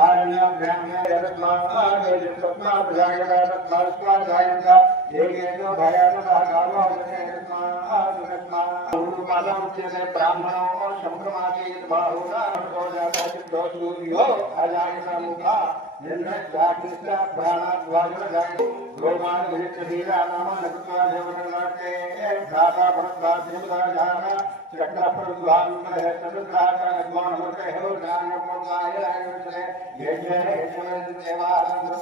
ஆரண்யம் ஜாமியம் ஜகத்மா ஜெயம் சத்மா ஜாயதா சத்மா ஸ்வாஜாயதா ब्राह्मणों और शंक्रमादि बाहुना हो जाता सिद्धो सूर्यो अजाय समुखा निर्णय प्राणाद्वाजन जाय गोमान विचिरा नाम नकुत्वा देवनर्ते दाता भरद्वाद्यमुदा जाना चक्र प्रद्वान है सदुद्धाता अग्वान होते हो नारायण पुण्य ये जय देवा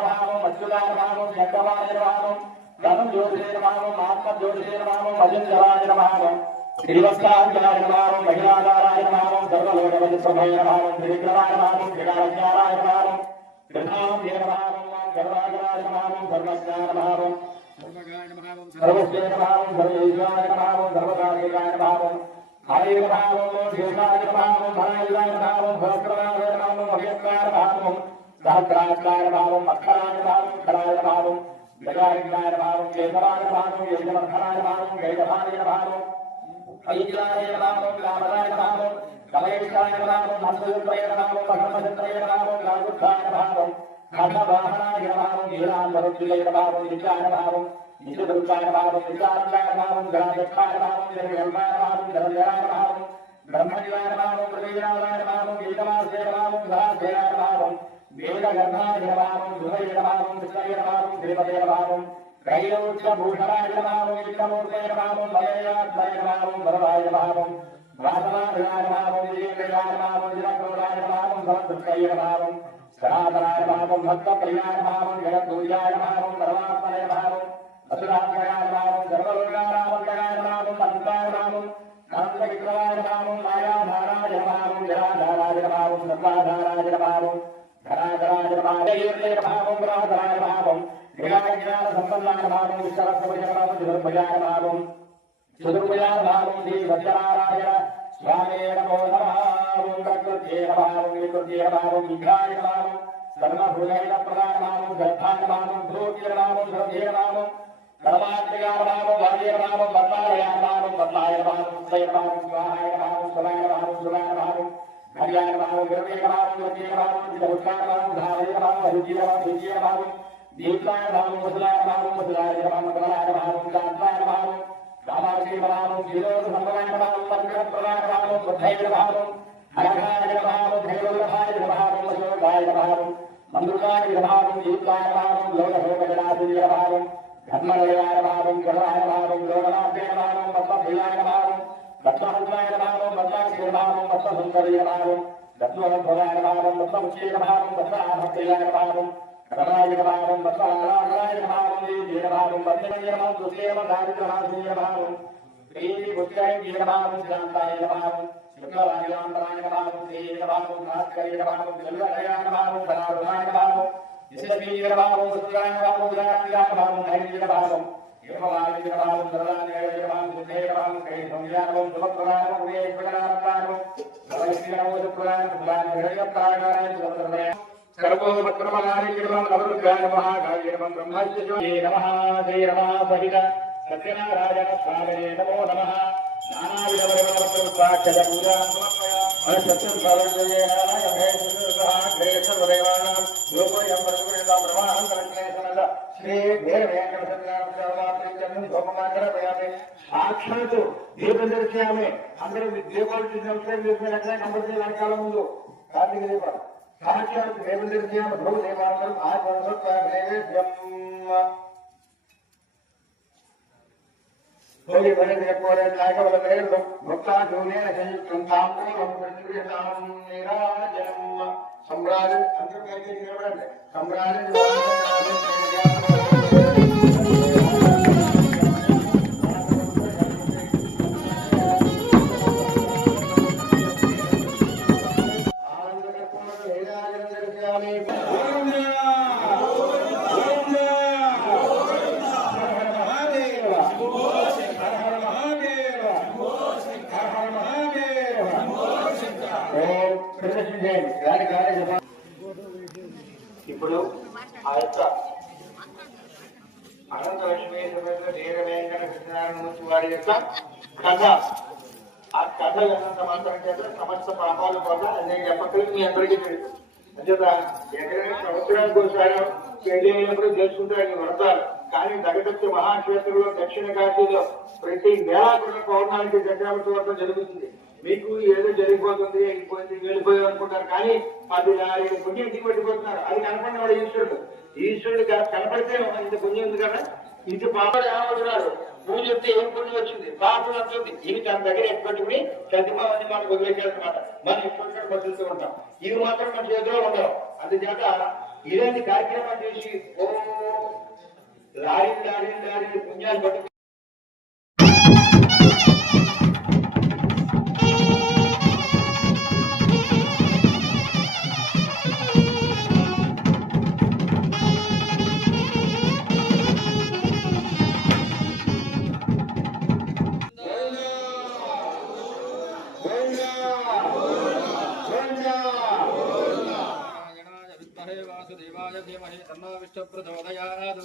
భావం సహస్రనాథాయ భావం అభ్యంకార భావం సహస్రాకార భావం అక్షరాయ భావం ఖరాయ భావం గజాజ్ఞాయ భావం కేశవాయ భావం యజవర్ధనాయ భావం గైడభాయ భావం ఐక్యాయ భావం లాభదాయ భావం కమయేశాయ భావం హంసయుత్రయ భావం భగవచంద్రయ భావం లాగుత్థాయ భావం ఖడ్గవాహనాయ భావం నీలాంబరుద్యులయ భావం నిత్యాయ భావం నిత్యదుర్గాయ భావం నిత్యానందాయ భావం గణాధ్యక్షాయ భావం నిర్గల్పాయ భావం జలజరాయ భావం బ్రహ్మజీవాయ భావం భావం సమదృష్టయ భావం సనాతనాయ భావం భక్తప్రియాయ భావం జగద్భూయాయ భావం పరమాత్మయ భావం అసురాత్మయాయ జ్ఞాన సంపన్నాయ భావం విశ్వరత్నభుజ భావం చతుర్భుజాయ భావం చతుర్భుజాయ భావం శ్రీ సత్యనారాయణ స్వామే నమో నమః ప్రకృత్యేన భావం వికృత్యేన భావం విఘ్నాయ భావం సర్వభూతైన ప్రధాన భావం గర్భాయ భావం ధ్రువకీయ భావం ధ్రువకీయ భావం పరమాత్మయాన భావం వార్య భావం వర్ణాలయాన భావం వర్ణాయ భావం ఉదయ భావం స్వాహాయ భావం సురాయ భావం భావం హర్యాయ భావం భావం విరవేయ భావం భావం దీప్తాయ భావం వసులాయ భావం వసులాయ భావం కమలాయ భావం కాంతాయ భావం రామాజీ భావం విరోధ సంభవాయ భావం మందిర ప్రధాన భావం బుద్ధైన భావం హరఘాయ భావం భైరవాయ భావం అశోకాయ భావం మందుకాయ భావం దీప్తాయ భావం లోకభోగజనాశీయ భావం ధర్మలయాయ భావం గణాయ భావం లోకనాథ్యాయ భావం పద్మప్రియాయ భావం దత్తహంసాయ భావం దత్తాక్షీర భావం దత్తసుందరీయ భావం దత్వభవాయ భావం దత్తముచీర భావం దత్తాభక్తియాయ భావం రమాయ భావం దత్తారాయ భావం వీర భావం వందనీయ భావం దుర్దేవ దారిద్రనాశీయ శ్రీ బుద్ధాయ భావం శాంతాయ భావం శుక్లవాయులాంతరాయ భావం శ్రీయ భావం భాస్కరీయ భావం జల్వడయాయ భావం ధనారుణాయ భావం యశస్వీయ భావం సుందరాయ భావం విరాయ భావం ధైర్య భావం సత్యనారాయణ స్వామినే నమో నమః సాక్షాత్ దీపం దర్శయామి అందరూ దీపాలు నమస్కారం చేసిన రకాల ముందు. కార్తీక దీపాలు. कामच्यां देवदेव्यां भूदेवानाम् आचरणसत्त्वमेवेभ्यम् भोगे भजने कोरे नायकवलवे भक्ताधूनेन संयुक्तं तां पूर्वं प्रतिगृहतां निराजनम् सम्राजन् अन्तर्गते सम्राजन् ఇప్పుడు ఆ యొక్క అనంత లక్ష్మీ సమేత సత్యనారాయణ మూర్తి వారి యొక్క కథ. ఆ కథ విన్నంత మాత్రం చేత సమస్త పాపాల పోగా నేను చెప్పకలు మీ అందరికీ తెలుసు. అంచేత ఎక్కడైనా సంవత్సరానికి ఒకసారి పెళ్ళి అయినప్పుడు చేసుకుంటారు వ్రతాలు కానీ దగదత్తి మహాక్షేత్రంలో దక్షిణ కాశీలో ప్రతి నెల కూడా పౌర్ణానికి చక్రవర్తి వ్రతం జరుగుతుంది. మీకు ఏదో జరిగిపోతుంది అయిపోయింది వెళ్ళిపోయాం అనుకుంటారు. కానీ అది ఆయన పుణ్యం ఇంటికి అది కనపడిన వాడు ఈశ్వరుడు. ఈశ్వరుడు కనపడితే ఇంత పుణ్యం ఉంది కదా? ఇంటి పాపడు ఏమంటున్నారు పూజ చెప్తే ఏం పుణ్యం వచ్చింది? పాపం వస్తుంది ఇవి తన దగ్గర ఎట్టుపెట్టుకుని చదివామని మనం వదిలేసేదన్నమాట మనం ఎప్పటికీ బతులుతూ ఉంటాం? ఇవి మాత్రం మన చేతిలో ఉండవు. అందుచేత ఇలాంటి కార్యక్రమాలు చేసి ఓ లారీ లారీ లారీ పుణ్యాలు పట్టుకు వాసుదేవాయ ధీమహి తన్నో విష్ణు ప్రచోదయాత్